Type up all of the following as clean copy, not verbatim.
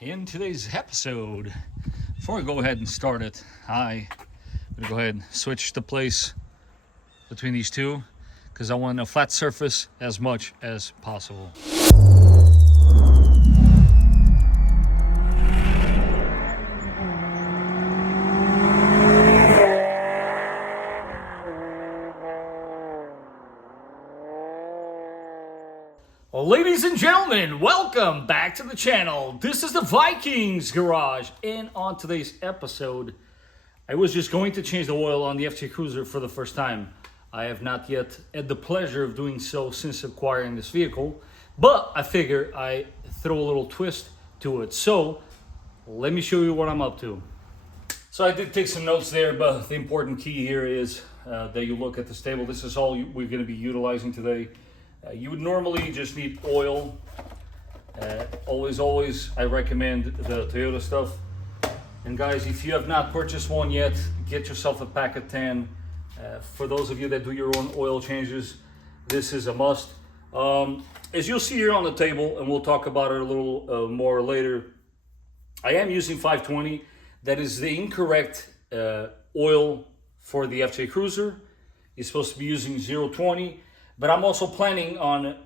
In today's episode, before we go ahead and start it, I'm gonna go ahead and switch the place between these two because I want a flat surface as much as possible. Ladies and gentlemen, welcome back to the channel. This is the Vikings Garage, and on today's episode, I was just going to change the oil on the FJ Cruiser for the first time. I have not yet had the pleasure of doing so since acquiring this vehicle, but I figure I throw a little twist to it. So let me show you what I'm up to. So I did take some notes there, but the important key here is that you look at this table. This is all we're going to be utilizing today. You would normally just need oil. Always, I recommend the Toyota stuff. And guys, if you have not purchased one yet, get yourself a pack of 10. For those of you that do your own oil changes, this is a must. As you'll see here on the table, and we'll talk about it a little more later, I am using 520. That is the incorrect oil for the FJ Cruiser. You're supposed to be using 020. But I'm also planning on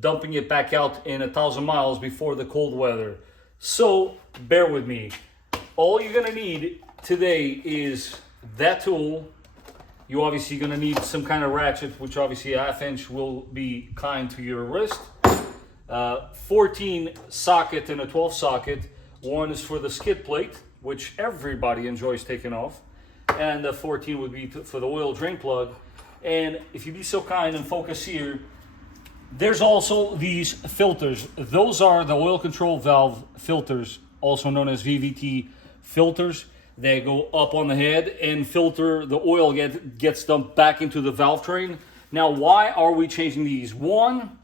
dumping it back out in 1,000 miles before the cold weather. So bear with me. All you're gonna need today is that tool. You're obviously gonna need some kind of ratchet, which obviously a 1/2 inch will be kind to your wrist. 14 socket and a 12 socket. One is for the skid plate, which everybody enjoys taking off. And the 14 would be for the oil drain plug. And if you be so kind and focus here, there's also these filters. Those are the oil control valve filters, also known as VVT filters. They go up on the head and filter the oil gets dumped back into the valve train. Now, why are we changing these? One,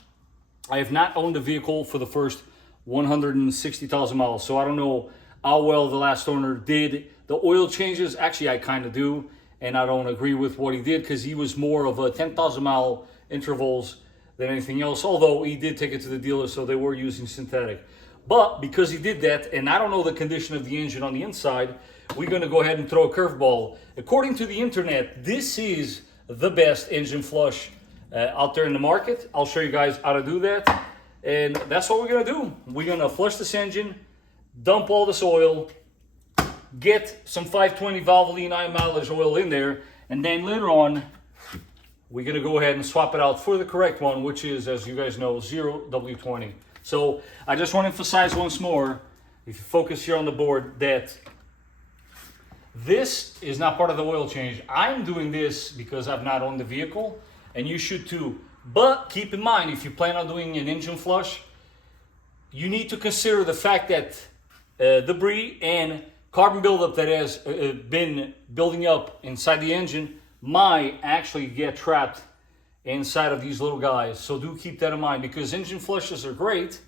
I have not owned a vehicle for the first 160,000 miles, so I don't know how well the last owner did the oil changes. Actually, I kind of do. And I don't agree with what he did because he was more of a 10,000 mile intervals than anything else. Although he did take it to the dealer, so they were using synthetic. But because he did that, and I don't know the condition of the engine on the inside, we're going to go ahead and throw a curveball. According to the internet, this is the best engine flush out there in the market. I'll show you guys how to do that. And that's what we're going to do. We're going to flush this engine, dump all this oil, get some 520 VALVOLINE high mileage oil in there, and then later on we're going to go ahead and swap it out for the correct one, which is, as you guys know, 0W20. So I just want to emphasize once more, if you focus here on the board, that this is not part of the oil change. I'm doing this because I've not owned the vehicle, and you should too. But keep in mind, if you plan on doing an engine flush, you need to consider the fact that debris and carbon buildup that has been building up inside the engine might actually get trapped inside of these little guys. So do keep that in mind, because engine flushes are great,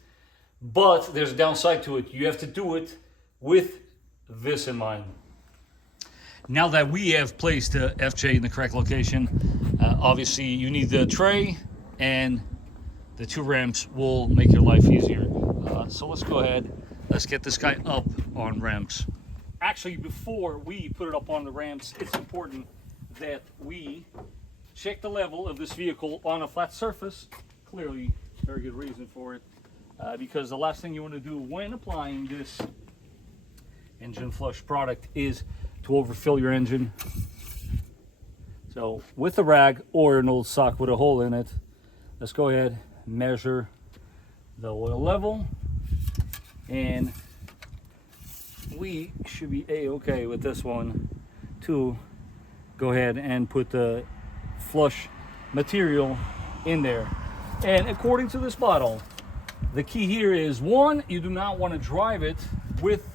but there's a downside to it. You have to do it with this in mind. Now that we have placed the FJ in the correct location, obviously you need the tray, and the 2 ramps will make your life easier. So let's go ahead. Let's get this guy up on ramps. Actually, before we put it up on the ramps, it's important that we check the level of this vehicle on a flat surface. Clearly, very good reason for it, because the last thing you want to do when applying this engine flush product is to overfill your engine. So with a rag or an old sock with a hole in it, let's go ahead and measure the oil level, and we should be a-okay with this one to go ahead and put the flush material in there. And according to this bottle, the key here is, one, you do not want to drive it with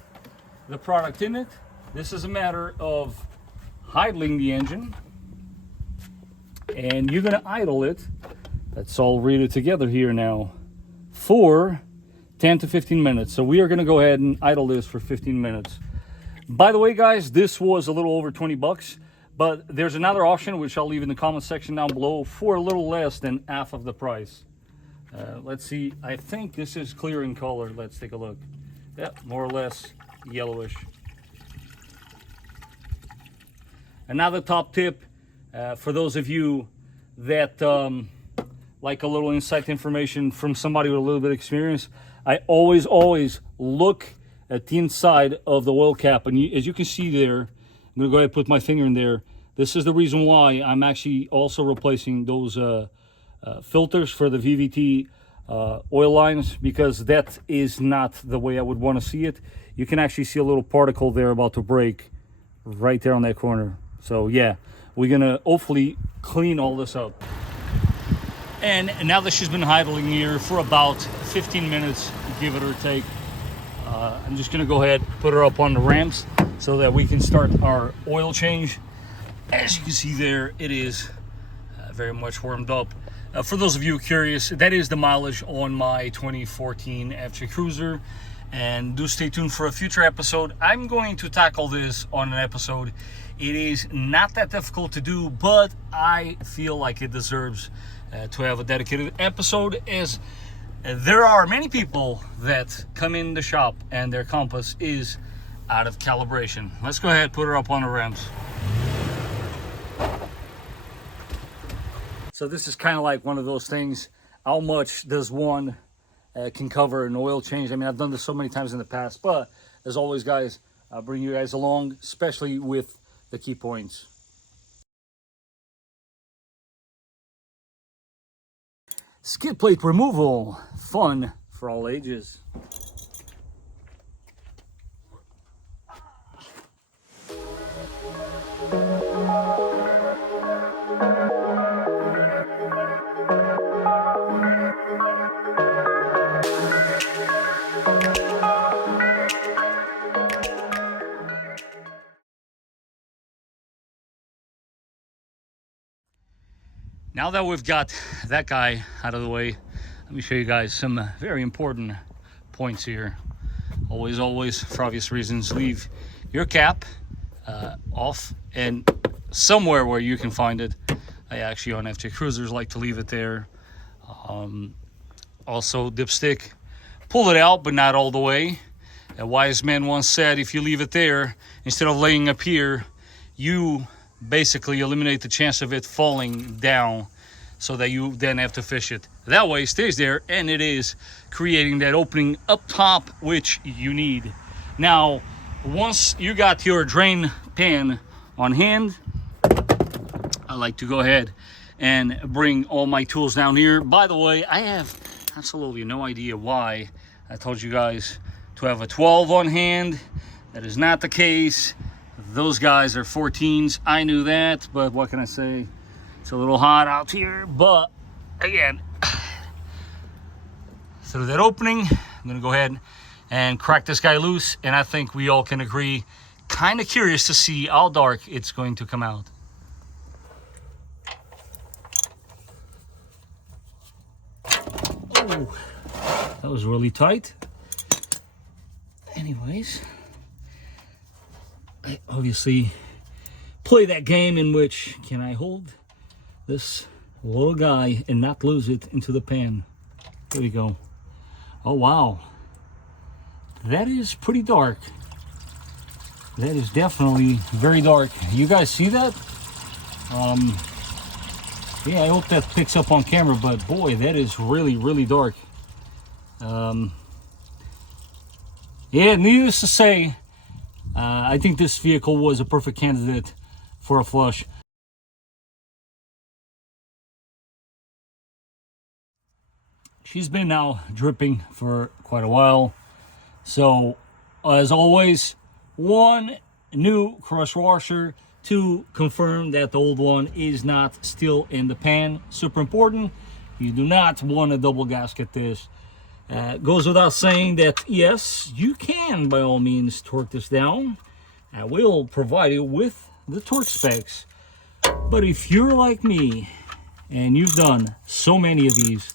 the product in it. This is a matter of idling the engine, and you're going to idle it. Let's all read it together here now. For 10 to 15 minutes. So we are going to go ahead and idle this for 15 minutes. By the way, guys, this was a little over 20 bucks, but there's another option which I'll leave in the comment section down below for a little less than half of the price. Let's see, I think this is clear in color. Let's take a look. Yeah, more or less yellowish. Another top tip for those of you that like a little insight information from somebody with a little bit of experience, I always look at the inside of the oil cap. And as you can see there, I'm gonna go ahead and put my finger in there. This is the reason why I'm actually also replacing those filters for the VVT oil lines, because that is not the way I would want to see it. You can actually see a little particle there about to break right there on that corner. So yeah, we're gonna hopefully clean all this up. And now that she's been idling here for about 15 minutes, give it or take, I'm just gonna go ahead, put her up on the ramps so that we can start our oil change. As you can see there, it is very much warmed up. For those of you curious, that is the mileage on my 2014 FJ Cruiser. And do stay tuned for a future episode. I'm going to tackle this on an episode. It is not that difficult to do, but I feel like it deserves to have a dedicated episode, as there are many people that come in the shop and their compass is out of calibration. Let's go ahead, put her up on the ramps. So this is kind of like one of those things. How much does one can cover an oil change? I mean, I've done this so many times in the past, but as always, guys, I'll bring you guys along, especially with the key points. Skid plate removal, fun for all ages. Now that we've got that guy out of the way, let me show you guys some very important points here. Always, for obvious reasons, leave your cap off and somewhere where you can find it. I actually on FJ Cruisers like to leave it there. Also, dipstick, pull it out, but not all the way. A wise man once said, if you leave it there, instead of laying up here, you basically eliminate the chance of it falling down, so that you then have to fish it. That way it stays there, and it is creating that opening up top, which you need. Now, once you got your drain pan on hand, I like to go ahead and bring all my tools down here. By the way, I have absolutely no idea why I told you guys to have a 12 on hand. That is not the case. Those guys are 14s. I knew that, but what can I say? It's a little hot out here, but again, through that opening, I'm gonna go ahead and crack this guy loose, and I think we all can agree, kind of curious to see how dark it's going to come out. Oh, that was really tight. Anyways, I obviously play that game in which, can I hold this little guy and not lose it into the pan? There we go. Oh wow, that is pretty dark. That is definitely very dark. You guys see that? Yeah, I hope that picks up on camera, but boy, that is really dark. Yeah, needless to say, I think this vehicle was a perfect candidate for a flush. She's been now dripping for quite a while. So, as always, one, new crush washer. Two, confirm that the old one is not still in the pan. Super important. You do not want to double gasket this. Goes without saying that, yes, you can, by all means, torque this down. I will provide you with the torque specs. But if you're like me, and you've done so many of these,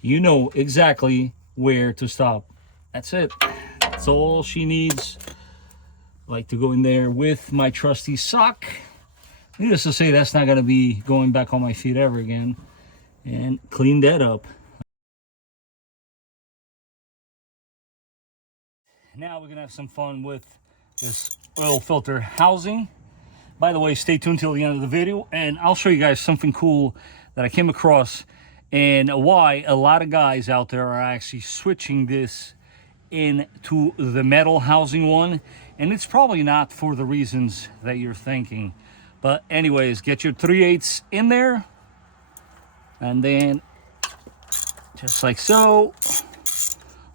you know exactly where to stop. That's it. That's all she needs. I like to go in there with my trusty sock. Needless to say, that's not going to be going back on my feet ever again. And clean that up. now we're gonna have some fun with this oil filter housing. By the way, stay tuned till the end of the video, and I'll show you guys something cool that I came across and why a lot of guys out there are actually switching this into the metal housing one. And it's probably not for the reasons that you're thinking. But anyways, get your 3/8 in there, and then just like so.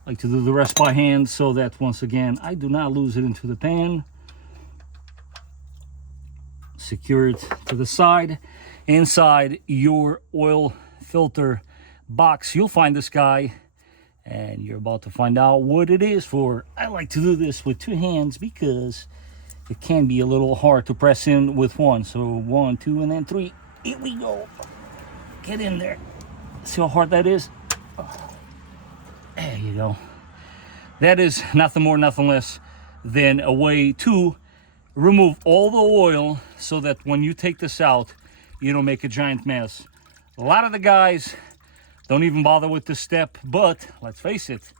I like to do the rest by hand so that once again I do not lose it into the pan. Secure it to the side. Inside your oil filter box, you'll find this guy, and you're about to find out what it is for. I like to do this with 2 hands because it can be a little hard to press in with one. So 1, 2, and then 3. Here we go. Get in there. See how hard that is? There you go. That is nothing more, nothing less than a way to remove all the oil so that when you take this out, you don't make a giant mess. A lot of the guys don't even bother with this step, but let's face it,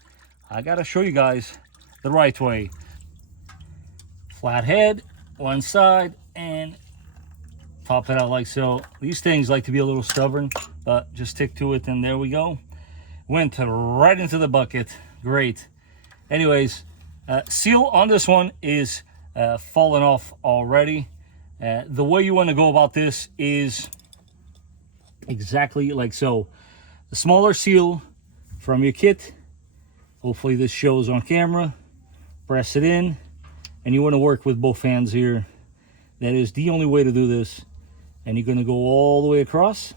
I gotta show you guys the right way. Flat head, one side, and pop it out like so. These things like to be a little stubborn, but just stick to it, and there we go. Went right into the bucket. Great. Anyways, seal on this one is falling off already. The way you want to go about this is exactly like so. The smaller seal from your kit, hopefully this shows on camera, press it in, and you want to work with both hands here. That is the only way to do this. And you're going to go all the way across,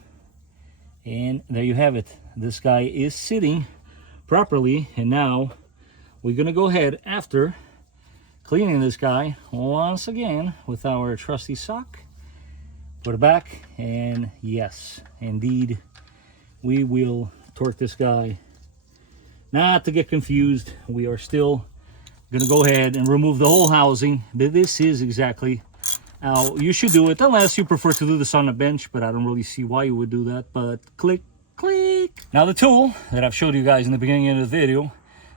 and there you have it. This guy is sitting properly, and now we're going to go ahead, after cleaning this guy once again with our trusty sock, put it back, and yes, indeed, we will torque this guy. Not to get confused, we are still going to go ahead and remove the whole housing. This is exactly how you should do it, unless you prefer to do this on a bench, but I don't really see why you would do that. But click, click. Now the tool that I've showed you guys in the beginning of the video,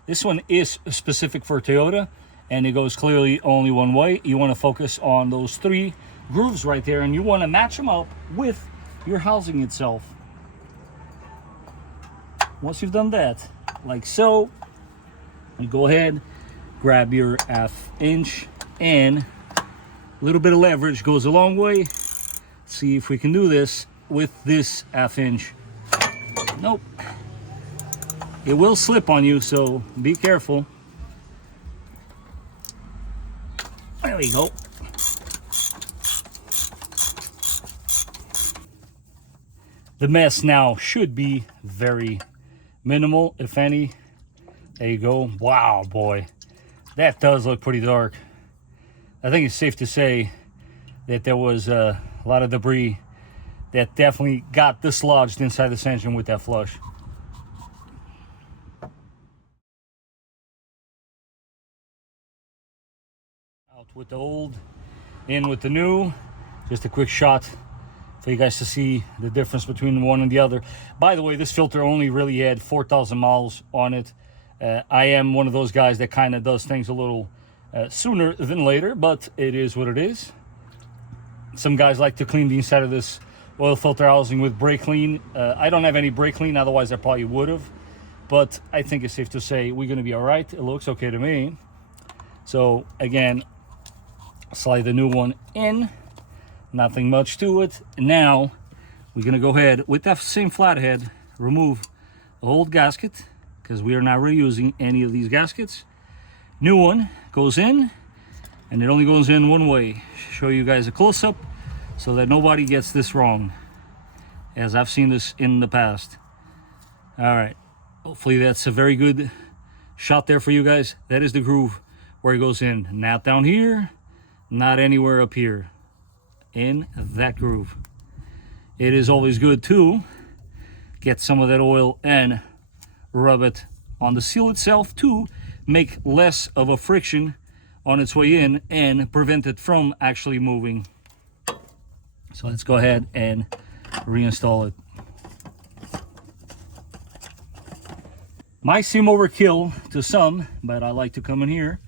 this one is specific for Toyota, and it goes clearly only one way. You want to focus on those 3 grooves right there, and you want to match them up with your housing itself. Once you've done that, like so, you go ahead, grab your 1/2 inch, and a little bit of leverage goes a long way. Let's see if we can do this with this 1/2 inch. Nope. It will slip on you, so be careful. There we go. The mess now should be very minimal, if any. There you go. Wow, boy. That does look pretty dark. I think it's safe to say that there was a lot of debris that definitely got dislodged inside this engine with that flush. Out with the old, in with the new. Just a quick shot for you guys to see the difference between one and the other. By the way, this filter only really had 4,000 miles on it. I am one of those guys that kind of does things a little sooner than later, but it is what it is. Some guys like to clean the inside of this oil filter housing with brake clean. I don't have any brake clean, otherwise I probably would have, but I think it's safe to say we're going to be all right. It looks okay to me. So again, slide the new one in. Nothing much to it. Now we're going to go ahead with that same flathead, remove the old gasket, because we are not reusing any of these gaskets. New one goes in, and it only goes in one way. Show you guys a close-up so that nobody gets this wrong, as I've seen this in the past. All right, hopefully that's a very good shot there for you guys. That is the groove where it goes in, not down here, not anywhere up here, in that groove. It is always good to get some of that oil and rub it on the seal itself to make less of a friction on its way in and prevent it from actually moving. So let's go ahead and reinstall it. Might seem overkill to some, but I like to come in here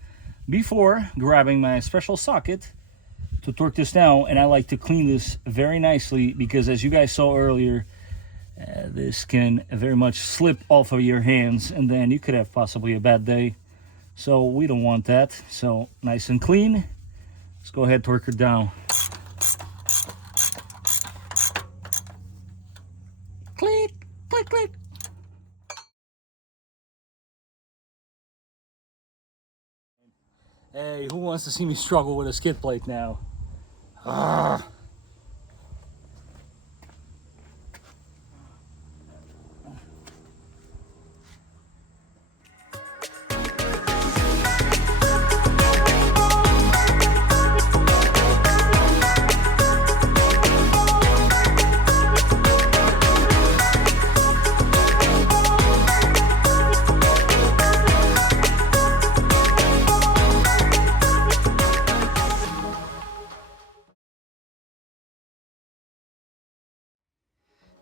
before grabbing my special socket to torque this down, and I like to clean this very nicely because, as you guys saw earlier, this can very much slip off of your hands and then you could have possibly a bad day. So we don't want that. So nice and clean. Let's go ahead, torque it down. Click, click, click. Hey, who wants to see me struggle with a skid plate now?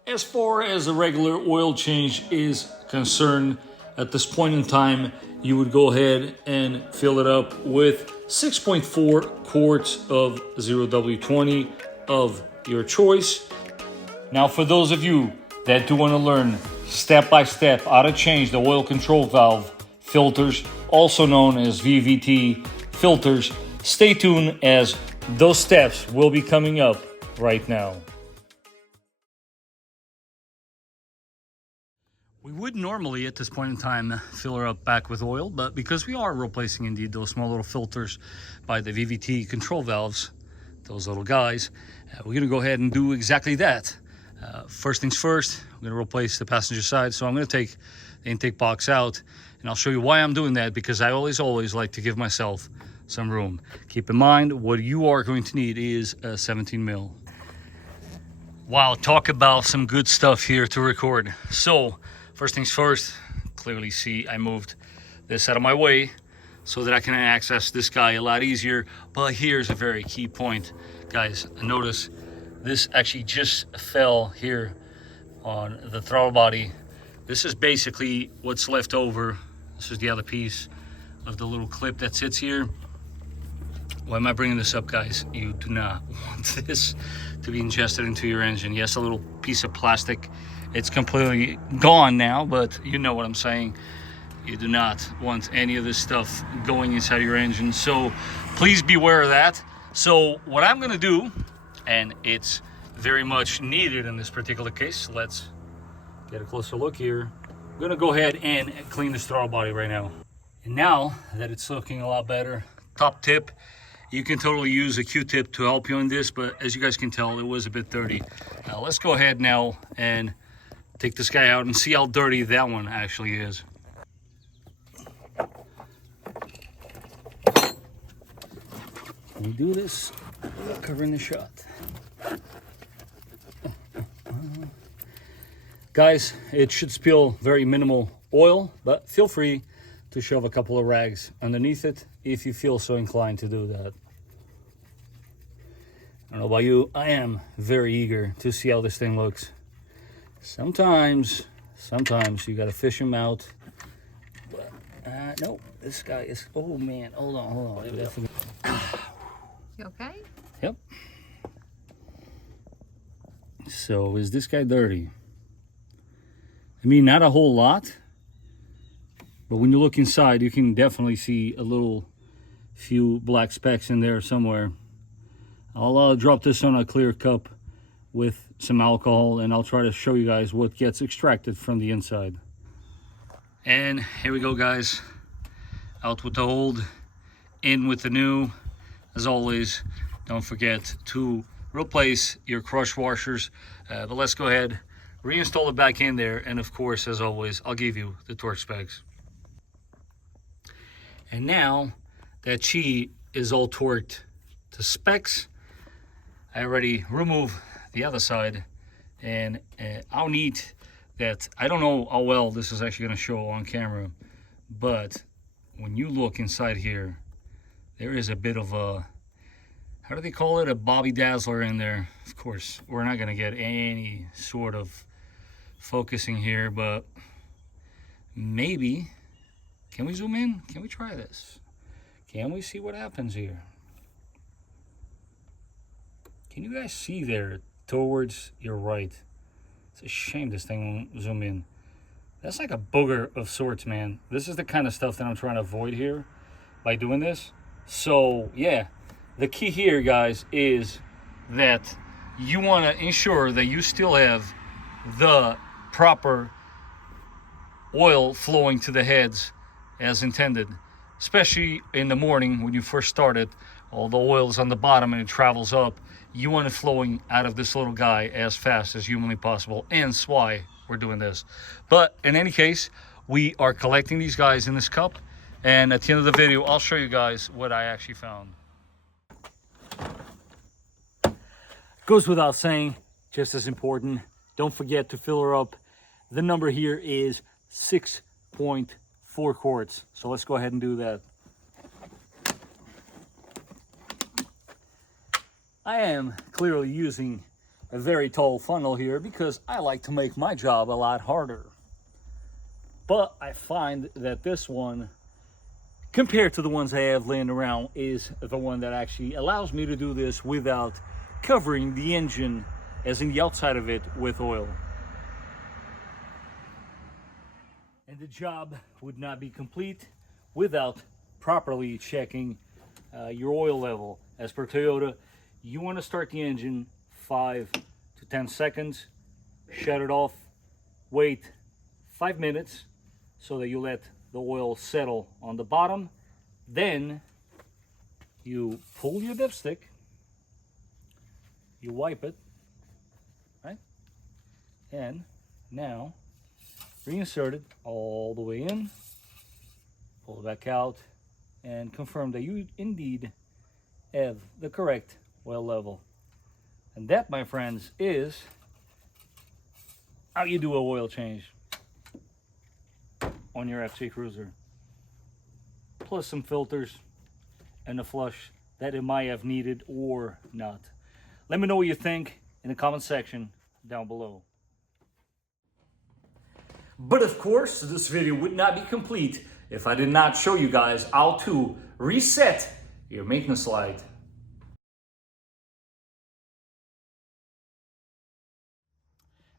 As far as a regular oil change is concerned, at this point in time, you would go ahead and fill it up with 6.4 quarts of 0W20 of your choice. Now, for those of you that do want to learn step by step how to change the oil control valve filters, also known as VVT filters, stay tuned as those steps will be coming up right now. We would normally at this point in time fill her up back with oil, but because we are replacing indeed those small little filters by the VVT control valves, those little guys, we're gonna go ahead and do exactly that. First things first, we're gonna replace the passenger side. So I'm gonna take the intake box out and I'll show you why I'm doing that, because I always like to give myself some room. Keep in mind, what you are going to need is a 17 mil. Wow, talk about some good stuff here to record. So, first things first, clearly see I moved this out of my way so that I can access this guy a lot easier. But here's a very key point, guys. Notice this actually just fell here on the throttle body. This is basically what's left over. This is the other piece of the little clip that sits here. Why am I bringing this up, guys? You do not want this to be ingested into your engine. Yes, a little piece of plastic. It's completely gone now, but you know what I'm saying. You do not want any of this stuff going inside your engine. So please beware of that. So what I'm gonna do, and it's very much needed in this particular case, let's get a closer look here. I'm gonna go ahead and clean this throttle body right now. And now that it's looking a lot better, top tip, you can totally use a Q-tip to help you on this, but as you guys can tell, it was a bit dirty. Now let's go ahead now and take this guy out and see how dirty that one actually is. We do this covering the shot. Guys, it should spill very minimal oil, but feel free to shove a couple of rags underneath it if you feel so inclined to do that. I don't know about you, I am very eager to see how this thing looks. Sometimes you gotta fish him out. But no, this guy is, oh man, hold on. You okay? Yep. So is this guy dirty? I mean, not a whole lot, but when you look inside, you can definitely see a few black specks in there somewhere. I'll drop this on a clear cup with some alcohol, and I'll try to show you guys what gets extracted from the inside. And here we go, guys. Out with the old, in with the new. As always, don't forget to replace your crush washers. But let's go ahead, reinstall it back in there, and of course, as always, I'll give you the torque specs. And now that she is all torqued to specs, I already removed the other side, and how neat that, I don't know how well this is actually going to show on camera, but when you look inside here, there is a bit of a, how do they call it, a Bobby Dazzler in there. Of course, we're not going to get any sort of focusing here, but maybe, can we zoom in? Can we try this? Can we see what happens here? Can you guys see there towards your right? It's a shame this thing won't zoom in. That's like a booger of sorts, man. This is the kind of stuff that I'm trying to avoid here by doing this. So yeah, the key here, guys, is that you want to ensure that you still have the proper oil flowing to the heads as intended, especially in the morning when you first start it. All the oil is on the bottom and it travels up. You want it flowing out of this little guy as fast as humanly possible, and that's why we're doing this. But in any case, we are collecting these guys in this cup, and at the end of the video I'll show you guys what I actually found. Goes without saying, just as important, don't forget to fill her up. The number here is 6.4 quarts. So let's go ahead and do that. I am clearly using a very tall funnel here because I like to make my job a lot harder. But I find that this one, compared to the ones I have laying around, is the one that actually allows me to do this without covering the engine, as in the outside of it, with oil. And the job would not be complete without properly checking your oil level. As per Toyota, you want to start the engine 5 to 10 seconds, shut it off, wait 5 minutes so that you let the oil settle on the bottom. Then you pull your dipstick, you wipe it, right? And now reinsert it all the way in, pull it back out, and confirm that you indeed have the correct oil level. And that, my friends, is how you do a oil change on your FC Cruiser. Plus some filters and a flush that it might have needed or not. Let me know what you think in the comment section down below. But of course, this video would not be complete if I did not show you guys how to reset your maintenance light.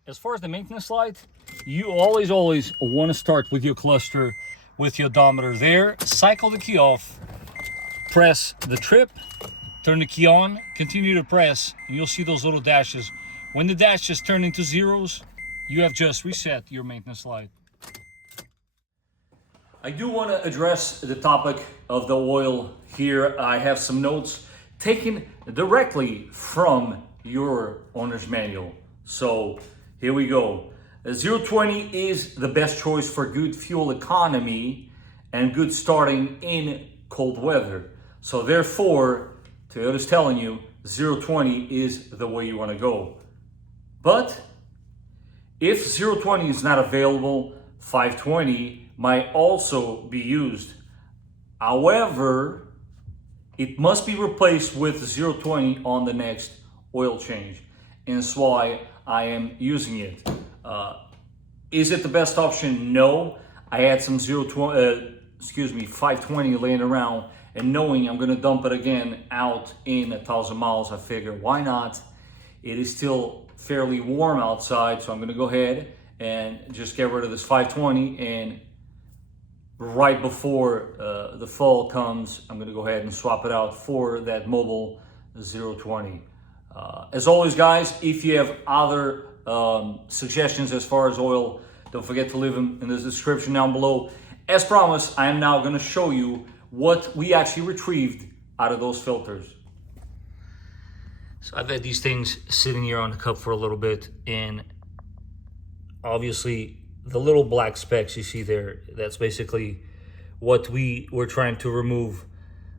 As far as the maintenance light, you always want to start with your cluster, with your odometer there. Cycle the key off, press the trip, turn the key on, continue to press, and you'll see those little dashes. When the dashes turn into zeros, you have just reset your maintenance light. I do want to address the topic of the oil here. I have some notes taken directly from your owner's manual. So here we go. 0-20 is the best choice for good fuel economy and good starting in cold weather. So therefore, Toyota's telling you 0-20 is the way you want to go. But if 0-20 is not available, 520 might also be used. However, it must be replaced with 0-20 on the next oil change. And that's why I am using it. Is it the best option? No. I had some 520 laying around, and knowing I'm gonna dump it again out in 1,000 miles, I figure why not? It is still fairly warm outside, so I'm gonna go ahead and just get rid of this 520, and right before the fall comes, I'm gonna go ahead and swap it out for that Mobil 020. As always, guys, if you have other suggestions as far as oil, don't forget to leave them in the description down below. As promised, I am now going to show you what we actually retrieved out of those filters. So I've had these things sitting here on the cup for a little bit, and obviously the little black specks you see there, that's basically what we were trying to remove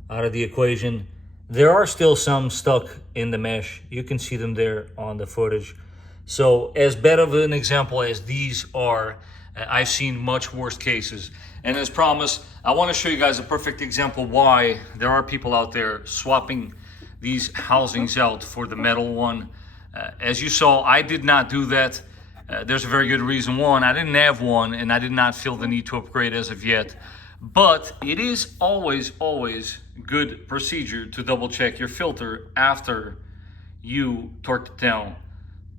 out of the equation. There are still some stuck in the mesh. You can see them there on the footage. So as bad of an example as these are, I've seen much worse cases. And as promised, I want to show you guys a perfect example why there are people out there swapping these housings out for the metal one. As you saw, I did not do that. There's a very good reason. One, I didn't have one and I did not feel the need to upgrade as of yet. But it is always good procedure to double check your filter after you torque it down.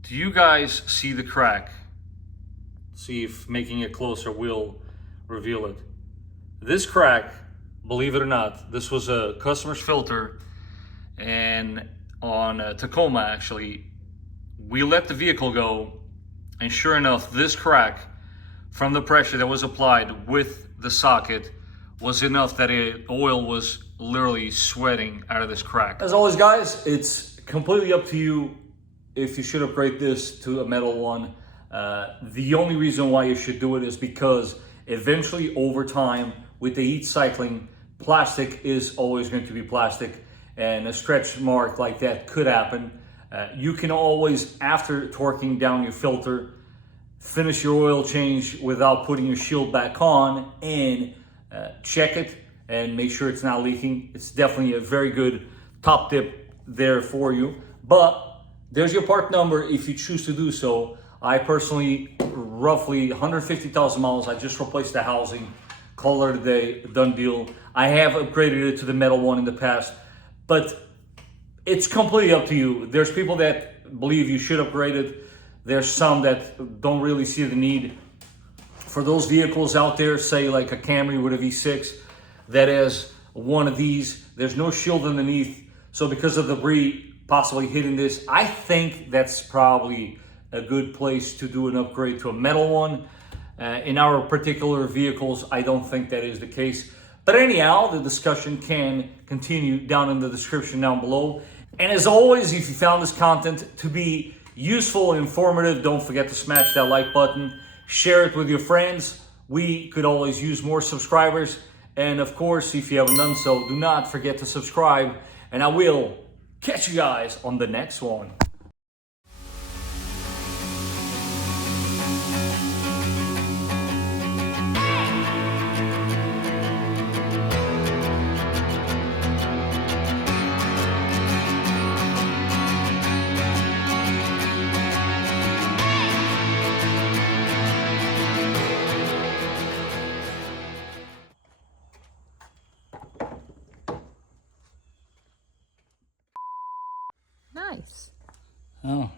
Do you guys see the crack? See if making it closer will reveal it. This crack, believe it or not, this was a customer's filter, and on Tacoma actually, we let the vehicle go, and sure enough, this crack from the pressure that was applied with the socket was enough that oil was literally sweating out of this crack. As always, guys, it's completely up to you if you should upgrade this to a metal one. The only reason why you should do it is because eventually over time with the heat cycling, plastic is always going to be plastic, and a stretch mark like that could happen. You can always, after torquing down your filter, finish your oil change without putting your shield back on and check it and make sure it's not leaking. It's definitely a very good top tip there for you. But there's your part number if you choose to do so. I personally, roughly 150,000 miles. I just replaced the housing. Call it a day, done deal. I have upgraded it to the metal one in the past, but it's completely up to you. There's people that believe you should upgrade it. There's some that don't really see the need. For those vehicles out there, say like a Camry with a V6 that has one of these, there's no shield underneath. So because of debris possibly hitting this, I think that's probably a good place to do an upgrade to a metal one. In our particular vehicles, I don't think that is the case. But anyhow, the discussion can continue down in the description down below. And as always, if you found this content to be useful and informative, don't forget to smash that like button. Share it with your friends. We could always use more subscribers. And of course, if you haven't done so, do not forget to subscribe. And I will catch you guys on the next one. Nice. Oh.